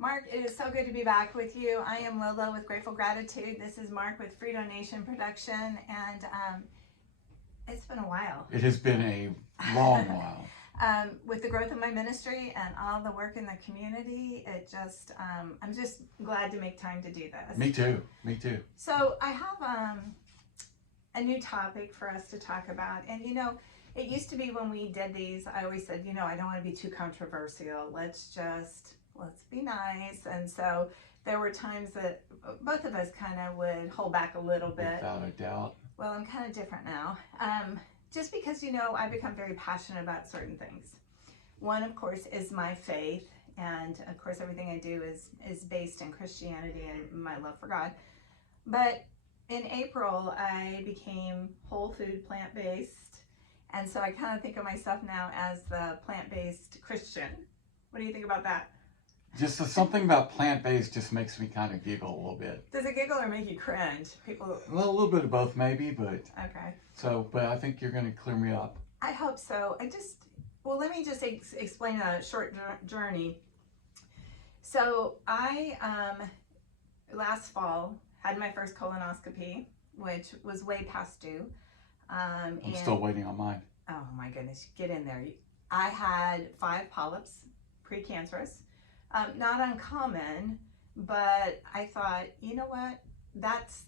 Mark, it is so good to be back with you. I am Lola with Grateful Gratitude. This is Mark with Friedo Nation Production, and it's been a while. It has been a long while. With the growth of my ministry and all the work in the community, I'm just glad to make time to do this. Me too. Me too. So I have a new topic for us to talk about, and it used to be when we did these, I always said, I don't want to be too controversial. Let's be nice. And so there were times that both of us kind of would hold back a little bit. Without a doubt. Well, I'm kind of different now. Just because, I've become very passionate about certain things. One, of course, is my faith. And of course, everything I do is based in Christianity and my love for God. But in April, I became whole food, plant-based. And so I kind of think of myself now as the plant-based Christian. What do you think about that? Just something about plant-based just makes me kind of giggle a little bit. Does it giggle or make you cringe? Well, a little bit of both maybe, but... Okay. But I think you're going to clear me up. I hope so. Let me just explain a short journey. So I, last fall, had my first colonoscopy, which was way past due. I'm still waiting on mine. Oh my goodness, get in there. I had 5 polyps, precancerous. Not uncommon, but I thought, you know what, that's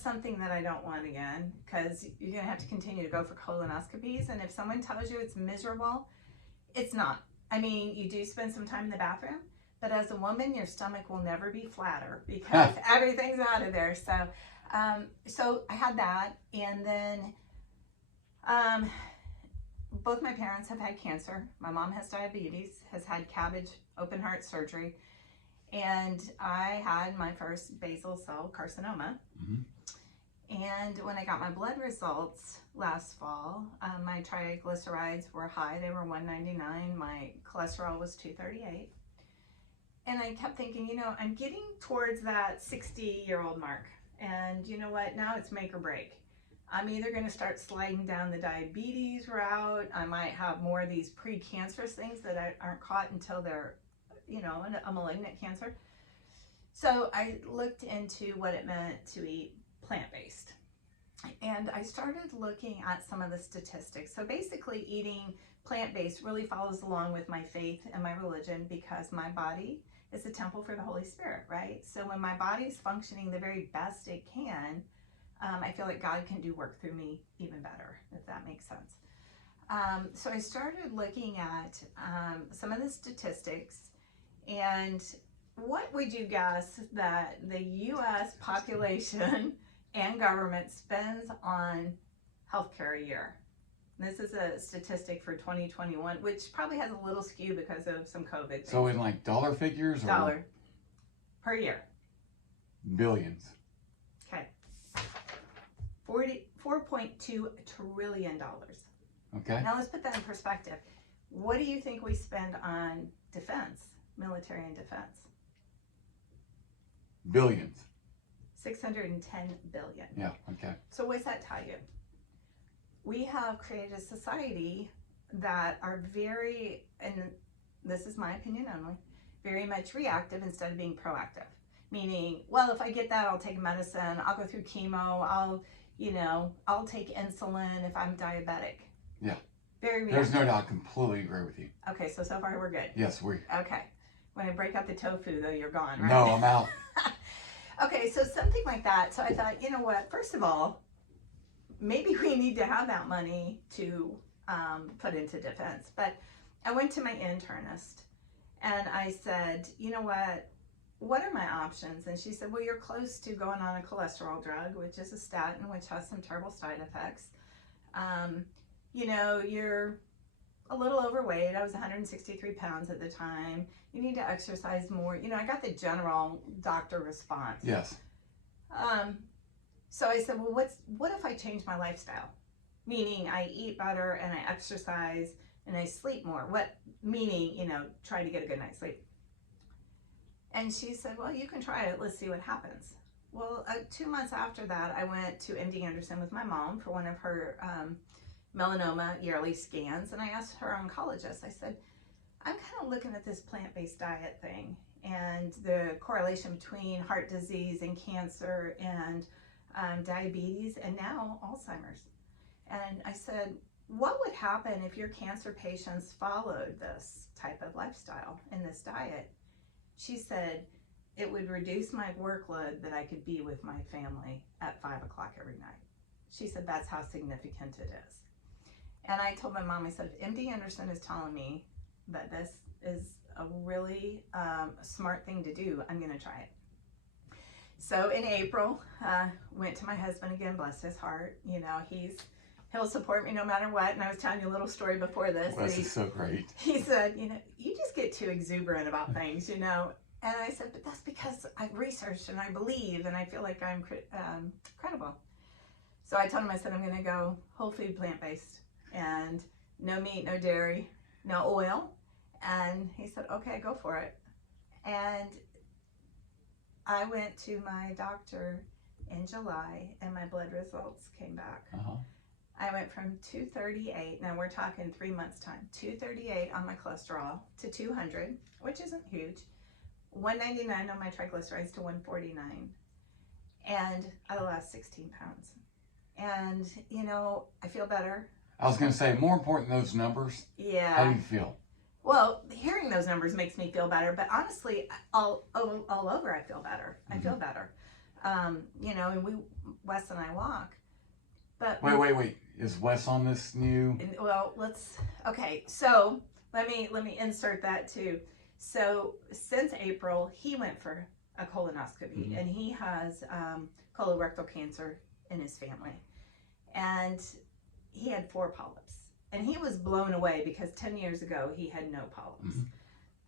something that I don't want again, because you're going to have to continue to go for colonoscopies, and if someone tells you it's miserable, it's not. I mean, you do spend some time in the bathroom, but as a woman, your stomach will never be flatter because everything's out of there. So I had that, and then both my parents have had cancer. My mom has diabetes, has had cabbage open heart surgery, and I had my first basal cell carcinoma. Mm-hmm. And when I got my blood results last fall, my triglycerides were high. They were 199. My cholesterol was 238. And I kept thinking, I'm getting towards that 60-year-old mark. And you know what? Now it's make or break. I'm either going to start sliding down the diabetes route. I might have more of these precancerous things that aren't caught until they're, a malignant cancer. So I looked into what it meant to eat plant-based. And I started looking at some of the statistics. So basically eating plant-based really follows along with my faith and my religion, because my body is a temple for the Holy Spirit, right? So when my body's functioning the very best it can, I feel like God can do work through me even better, if that makes sense. So I started looking at some of the statistics, and what would you guess that the U.S. population and government spends on healthcare a year? This is a statistic for 2021, which probably has a little skew because of some COVID things. So in like dollar figures? Dollar per year. Billions. Okay. $4.2 trillion. Okay. Now let's put that in perspective. What do you think we spend on defense, military and defense? Billions. 610 billion. Yeah, okay. So what's that tell you? We have created a society that are very, and this is my opinion only, very much reactive instead of being proactive. Meaning, well, if I get that, I'll take medicine, I'll go through chemo, I'll take insulin if I'm diabetic. Yeah. Very reactive. There's no doubt, I completely agree with you. Okay, so far we're good. Yes, Okay. When I break out the tofu, though, you're gone, right? No, I'm out. Okay, so something like that. So I thought, you know what, first of all, maybe we need to have that money to put into defense. But I went to my internist and I said, you know what are my options? And she said, well, you're close to going on a cholesterol drug, which is a statin, which has some terrible side effects. You're a little overweight. I was 163 pounds at the time. You need to exercise more. I got the general doctor response. Yes. So I said, well, what if I change my lifestyle? Meaning I eat better and I exercise and I sleep more. Meaning, try to get a good night's sleep. And she said, well, you can try it. Let's see what happens. Well, 2 months after that, I went to MD Anderson with my mom for one of her melanoma yearly scans. And I asked her oncologist, I said, I'm kind of looking at this plant-based diet thing and the correlation between heart disease and cancer and diabetes and now Alzheimer's. And I said, what would happen if your cancer patients followed this type of lifestyle and this diet? She said, it would reduce my workload that I could be with my family at 5 o'clock every night. She said, that's how significant it is. And I told my mom, I said, if MD Anderson is telling me that this is a really smart thing to do, I'm going to try it. So in April, went to my husband again, bless his heart. You know, he'll support me no matter what. And I was telling you a little story before this. Well, this is so great. He said, you know, you just get too exuberant about things, you know. And I said, but that's because I've researched and I believe and I feel like I'm credible. So I told him, I said, I'm going to go whole food plant-based and no meat, no dairy, no oil. And he said, okay, go for it. And I went to my doctor in July and my blood results came back. I went from 238, now we're talking 3 months time, 238 on my cholesterol to 200, which isn't huge, 199 on my triglycerides to 149, and I lost 16 pounds. And, you know, I feel better. I was going to say, more important than those numbers. Yeah. How do you feel? Well, hearing those numbers makes me feel better, but honestly, all over I feel better. I feel better. You know, and Wes and I walk. But Wait. Is Wes on this new? Well, okay, so let me insert that too. So since April, he went for a colonoscopy and he has colorectal cancer in his family. And he had 4 polyps. And he was blown away because 10 years ago he had no polyps.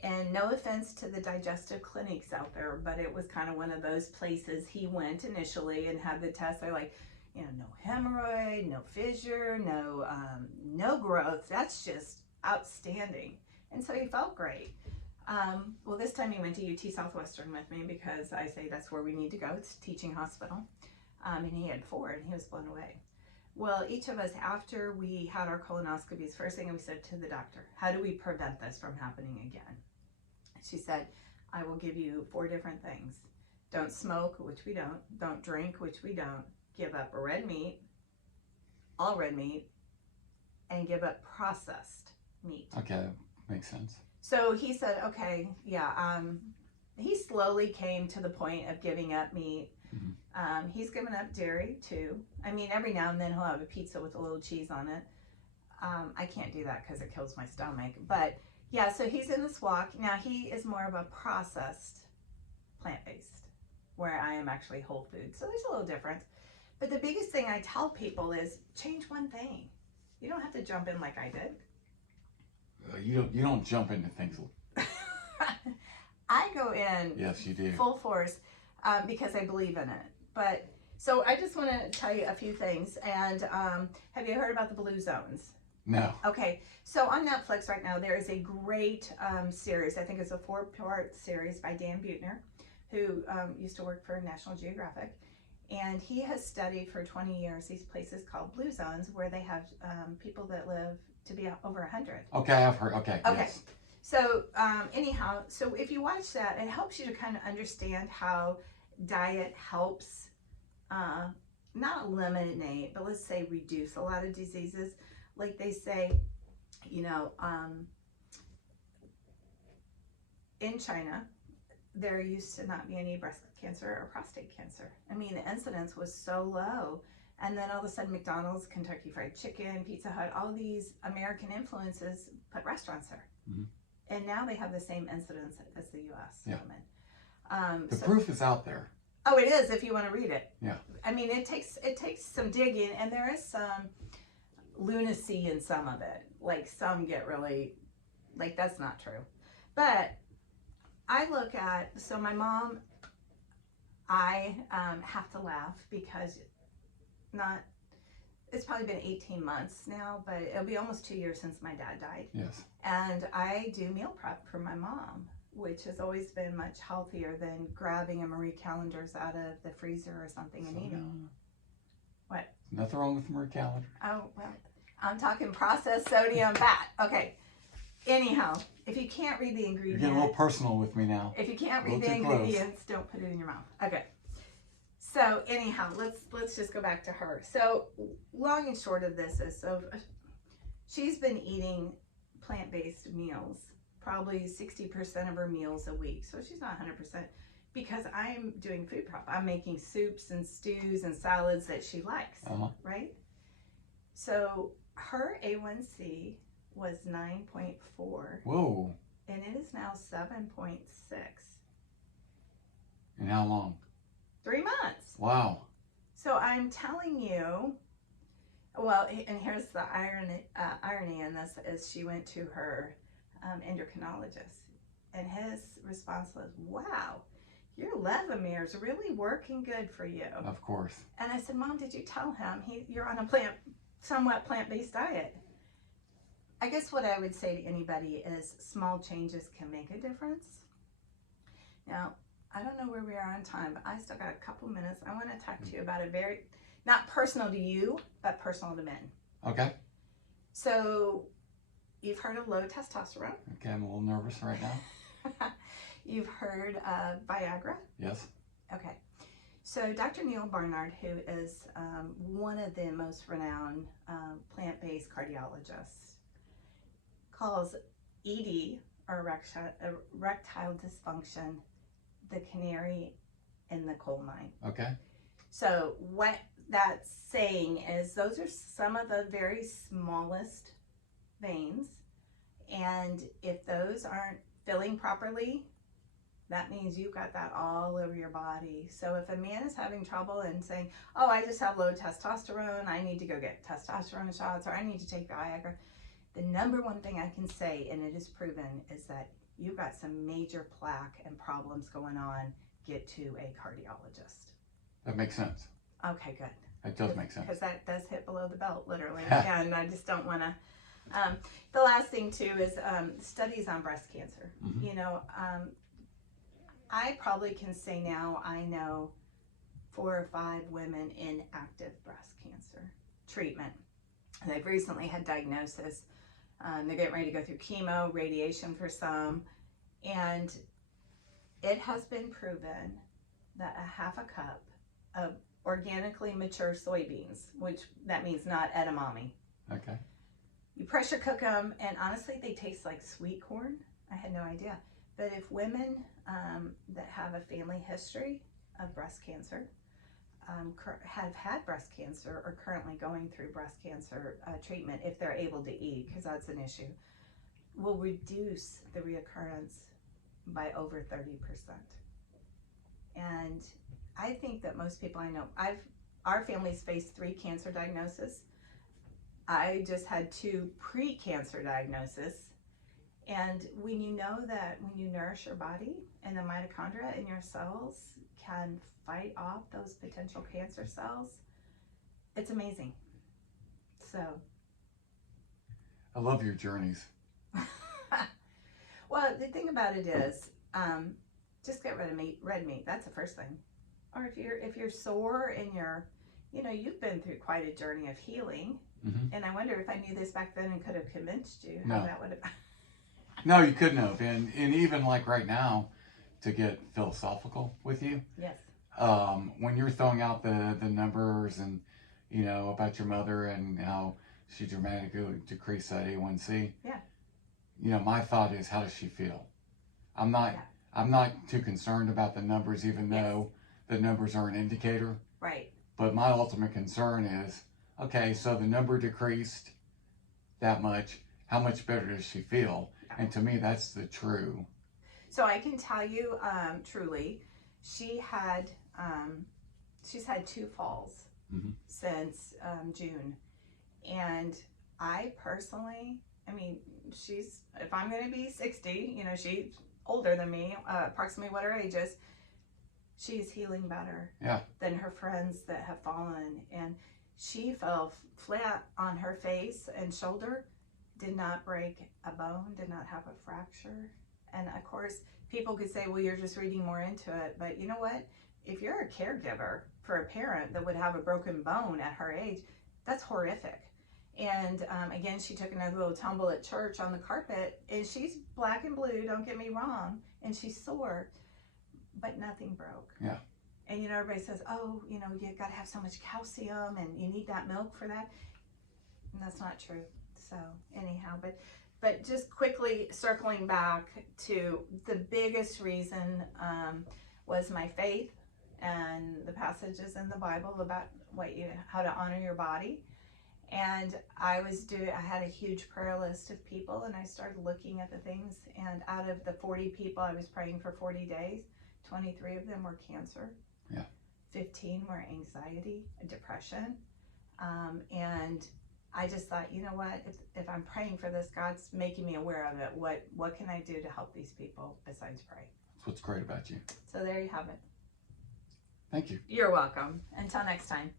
And no offense to the digestive clinics out there, but it was kind of one of those places he went initially and had the test. They're like, you know, no hemorrhoid, no fissure, no growth. That's just outstanding. And so he felt great. Well, this time he went to UT Southwestern with me because I say that's where we need to go. It's a teaching hospital. And he had 4 and he was blown away. Well, each of us, after we had our colonoscopies, first thing we said to the doctor, how do we prevent this from happening again? She said, I will give you 4 different things. Don't smoke, which we don't. Don't drink, which we don't. Give up red meat, all red meat, and give up processed meat. Okay, makes sense. So he said, okay, yeah. He slowly came to the point of giving up meat. He's given up dairy too. I mean, every now and then he'll have a pizza with a little cheese on it. I can't do that because it kills my stomach. But yeah, so he's in this walk. Now he is more of a processed plant-based, where I am actually whole food. So there's a little difference. But the biggest thing I tell people is change one thing. You don't have to jump in like I did. You don't jump into things. I go in. Yes, you do. Full force because I believe in it. But so I just want to tell you a few things. And have you heard about the Blue Zones? No. Okay, so on Netflix right now there is a great series. I think it's a 4-part series by Dan Buettner, who used to work for National Geographic. And he has studied for 20 years these places called Blue Zones where they have people that live to be over 100. Okay, I've heard. Okay. Yes. So anyhow, so if you watch that, it helps you to kind of understand how diet helps not eliminate, but let's say reduce a lot of diseases. Like they say, you know, in China, there used to not be any breast cancer or prostate cancer. I mean, the incidence was so low. And then all of a sudden, McDonald's, Kentucky Fried Chicken, Pizza Hut, all these American influences put restaurants there. And now they have the same incidence as the U.S. Yeah. women. The proof is out there. Oh, it is if you want to read it. Yeah. I mean, it takes some digging, and there is some lunacy in some of it. Like some get really, like that's not true. But I look at, so my mom, I have to laugh because it's probably been 18 months now, but it'll be almost 2 years since my dad died. Yes. And I do meal prep for my mom, which has always been much healthier than grabbing a Marie Callender's out of the freezer or something and eating. What? Nothing wrong with Marie Callender. Oh, well, I'm talking processed sodium fat. Okay. Anyhow, if you can't read the You're ingredients, getting a little personal with me now. if you can't A read the little too close. ingredients, don't put it in your mouth. Okay. So anyhow, let's just go back to her. So long and short of this is, so she's been eating plant-based meals, probably 60% of her meals a week. So she's not 100% because I'm doing food prep. I'm making soups and stews and salads that she likes, right? So her A1C was 9.4. Whoa. And it is now 7.6. And how long? 3 months. Wow. So I'm telling you, well, and here's the irony in this is she went to her endocrinologist, and his response was, wow, your Levomir's really working good for you. Of course. And I said, Mom, did you tell him you're on a somewhat plant-based diet? I guess what I would say to anybody is small changes can make a difference. Now, I don't know where we are on time, but I still got a couple minutes. I want to talk to you about a very, not personal to you, but personal to men. Okay. So, you've heard of low testosterone. Okay, I'm a little nervous right now. You've heard of Viagra. Yes. Okay. So, Dr. Neil Barnard, who is one of the most renowned plant-based cardiologists, calls ED, or erectile dysfunction, the canary in the coal mine. Okay. So what that's saying is those are some of the very smallest veins, and if those aren't filling properly, that means you've got that all over your body. So if a man is having trouble and saying, oh, I just have low testosterone, I need to go get testosterone shots, or I need to take Viagra, the number one thing I can say, and it is proven, is that you've got some major plaque and problems going on. Get to a cardiologist. That makes sense. Okay, good. It does make sense. Because that does hit below the belt, literally. And I just don't want to. The last thing, too, is studies on breast cancer. Mm-hmm. You know, I probably can say now I know 4 or 5 women in active breast cancer treatment. They've recently had diagnosis. They're getting ready to go through chemo, radiation for some, and it has been proven that a half a cup of organically mature soybeans, which that means not edamame. Okay. You pressure cook them, and honestly, they taste like sweet corn. I had no idea. But if women that have a family history of breast cancer, have had breast cancer or currently going through breast cancer treatment, if they're able to eat, because that's an issue, will reduce the reoccurrence by over 30%. And I think that most people I know, our family's faced 3 cancer diagnoses. I just had 2 pre-cancer diagnoses. And when you know that when you nourish your body and the mitochondria in your cells can fight off those potential cancer cells, it's amazing. So. I love your journeys. Well, the thing about it is, just get rid of red meat. That's the first thing. Or if you're sore and you've been through quite a journey of healing. Mm-hmm. And I wonder if I knew this back then and could have convinced you No. how that would have. No, you couldn't have. And even like right now, to get philosophical with you. Yes. When you're throwing out the numbers and, about your mother and how she dramatically decreased that A1C. Yeah. My thought is, how does she feel? I'm not too concerned about the numbers, even though the numbers are an indicator. Right. But my ultimate concern is, okay, so the number decreased that much. How much better does she feel? And to me, that's the true. So I can tell you, truly, she's had 2 falls since June. And I personally, if I'm going to be 60, she's older than me, approximately what her age is, she's healing better than her friends that have fallen. And she fell flat on her face and shoulder, did not break a bone, did not have a fracture. And of course, people could say, well, you're just reading more into it. But you know what? If you're a caregiver for a parent that would have a broken bone at her age, that's horrific. And again, she took another little tumble at church on the carpet, and she's black and blue, don't get me wrong, and she's sore, but nothing broke. Yeah. And you know, everybody says, oh, you know, you got to have so much calcium and you need that milk for that. And that's not true. So anyhow, but just quickly circling back to the biggest reason was my faith and the passages in the Bible about how to honor your body. And I had a huge prayer list of people, and I started looking at the things, and out of the 40 people I was praying for 40 days, 23 of them were cancer. Yeah. 15 were anxiety, depression. And I just thought, you know what, if I'm praying for this, God's making me aware of it. What can I do to help these people besides pray? That's what's great about you. So there you have it. Thank you. You're welcome. Until next time.